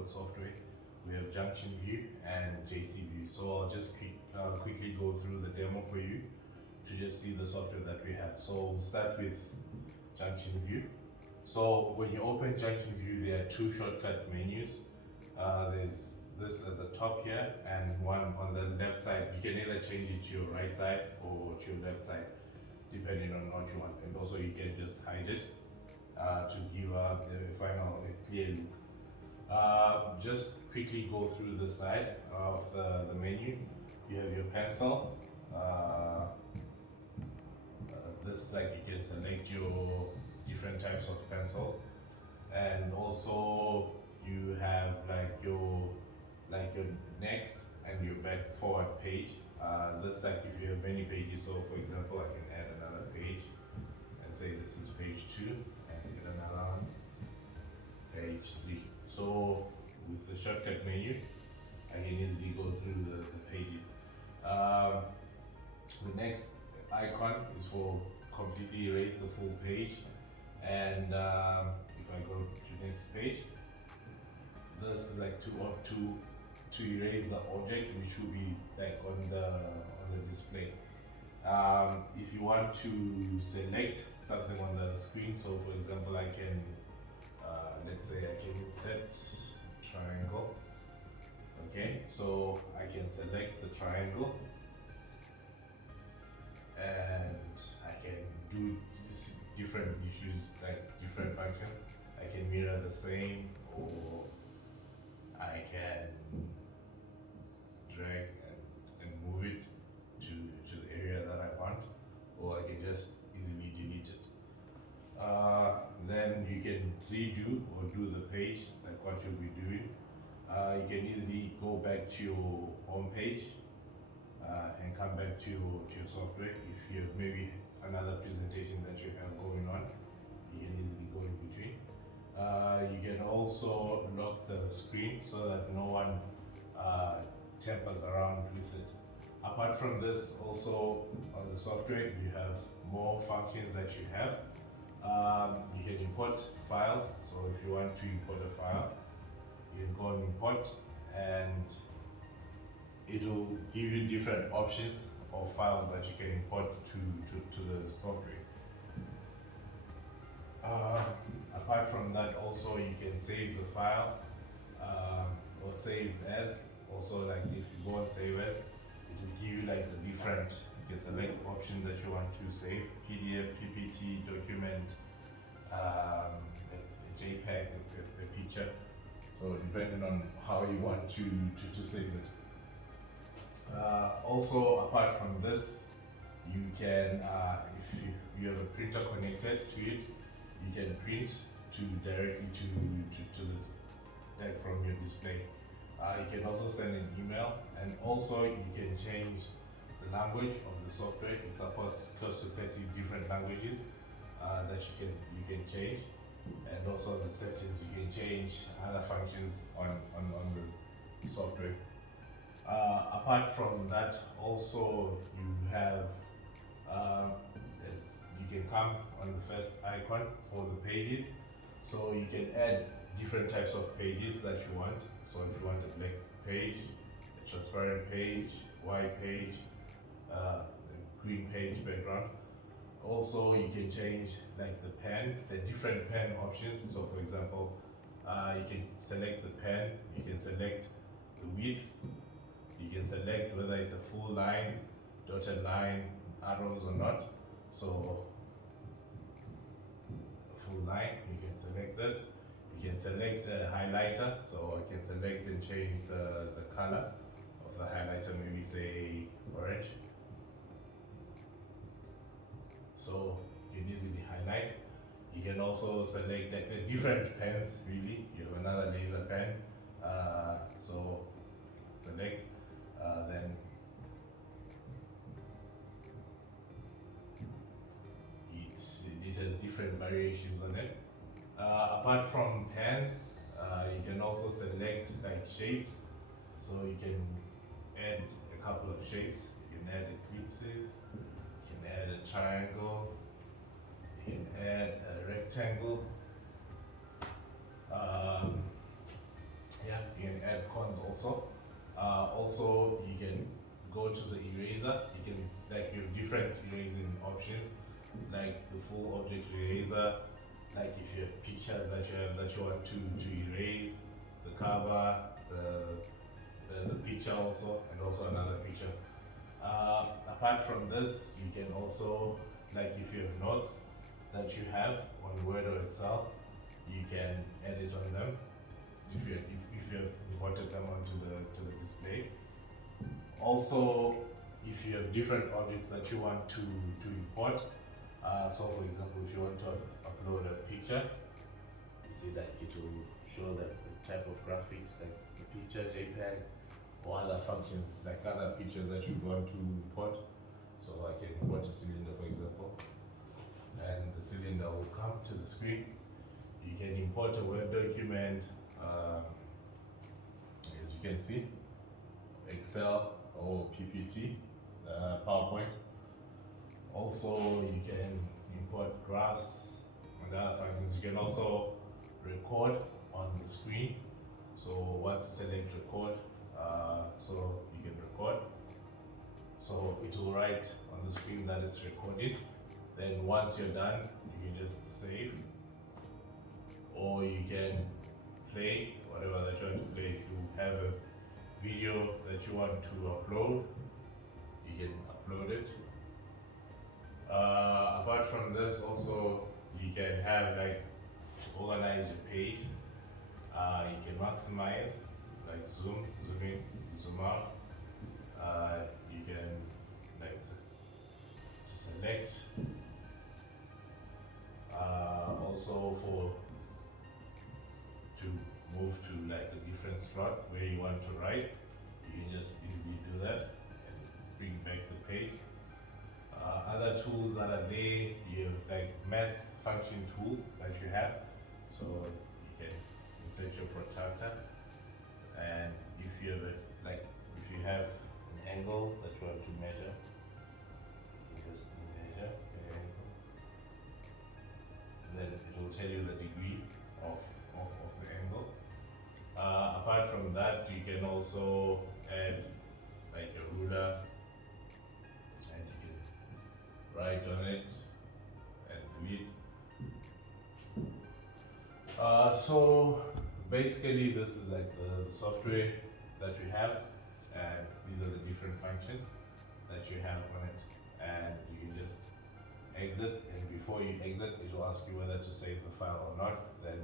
whiteboard software. We have Junction View and JCView. So I'll just quickly go through the demo for you to just see the software that we have. So we'll start with Junction View. So when you open Junction View, there are two shortcut menus. There's this at the top here and one on the left side. You can either change it to your right side or to your left side, depending on what you want. And also you can just hide it to give out the final clear look. Just quickly go through the side of the menu. You have your pencil. This, like, you can select your different types of pencils, and also you have your next and your back forward page. This, like, if you have many pages, so for example I can add another page and say this is page 2 and get another one, page 3. So with the shortcut menu I can easily go through the pages. The next icon is for completely erase the full page, and if I go to next page, this is like to erase the object which will be like on the display. If you want to select something on the screen, so for example I can let's say I can insert triangle. Okay, so I can select the triangle and I can do different issues, like different functions. I can mirror the same, or I can drag and move it to the area that I want, or I can just easily delete it. Then you can redo or do the page, like what you'll be doing. You can easily go back to your home page and come back to your software. If you have maybe another presentation that you have going on, you can easily go in between. You can also lock the screen so that no one tampers around with it. Apart from this, also on the software you have more functions that you have. You can import files, so if you want to import a file, you can go and import, and it will give you different options of files that you can import to the software. Apart from that, also you can save the file or save as. Also, like if you go and save as, it will give you like the different, you can select the option that you want to save: PDF, PPT, document, a JPEG, a picture. So depending on how you want to save it. Also, apart from this, you can, if you have a printer connected to it, you can print directly to the, like, from your display. You can also send an email, and also you can change the language of the software. It supports close to 30 different languages that you can change, and also the settings, you can change other functions on the software. Apart from that, also you have you can come on the first icon for the pages, so you can add different types of pages that you want. So if you want a black page, a transparent page, white page, a green page background. Also, you can change like the pen, the different pen options. So for example, you can select the pen, you can select the width, you can select whether it's a full line, dotted line, arrows or not. So a full line, you can select this. You can select a highlighter, so I can select and change the color of the highlighter, maybe say orange. So you can easily highlight. You can also select like the different pens, really. You have another laser pen, so select, then it has different variations on it. Apart from pens, you can also select like shapes, so you can add a couple of shapes. You can add ellipses, you can add a triangle, you can add a rectangle, Yeah, you can add cons also. Also, you can go to the eraser. You can like you have different erasing options, like the full object eraser. Like if you have pictures that you want to erase, the cover, the picture also, and also another picture. Apart from this, you can also, like if you have notes that you have on Word or Excel, you can edit on them if you have imported them onto the display. Also, if you have different objects that you want to import, so for example, if you want to upload a picture, you see that it will show that the type of graphics, like the picture, JPEG, or other functions, like other pictures that you want to import. So I can import a cylinder, for example, and the cylinder will come to the screen. You can import a Word document, as you can see, Excel or PPT, PowerPoint. Also, you can import graphs and other functions. You can also record on the screen. So once you select record, so you can record. So it will write on the screen that it's recorded. Then once you're done, you can just save. Or you can play whatever that you want to play. If you have a video that you want to upload, you can upload it. Apart from this, also you can have like to organize your page. You can maximize, like zoom in, zoom out. You can like select. Also to move to like a different slot where you want to write, you can just easily do that and bring back the page. Other tools that are there, you have like math function tools that you have. So you can insert your protractor, and if you have if you have an angle that you want to measure, you just measure the angle. And then it will tell you the degree of the angle. Apart from that, you can also add like a ruler, and you can write on it and read. So basically, this is like the software that we have, and these are the different functions that you have on it. And you can just exit, and before you exit, it will ask you whether to save the file or not. Then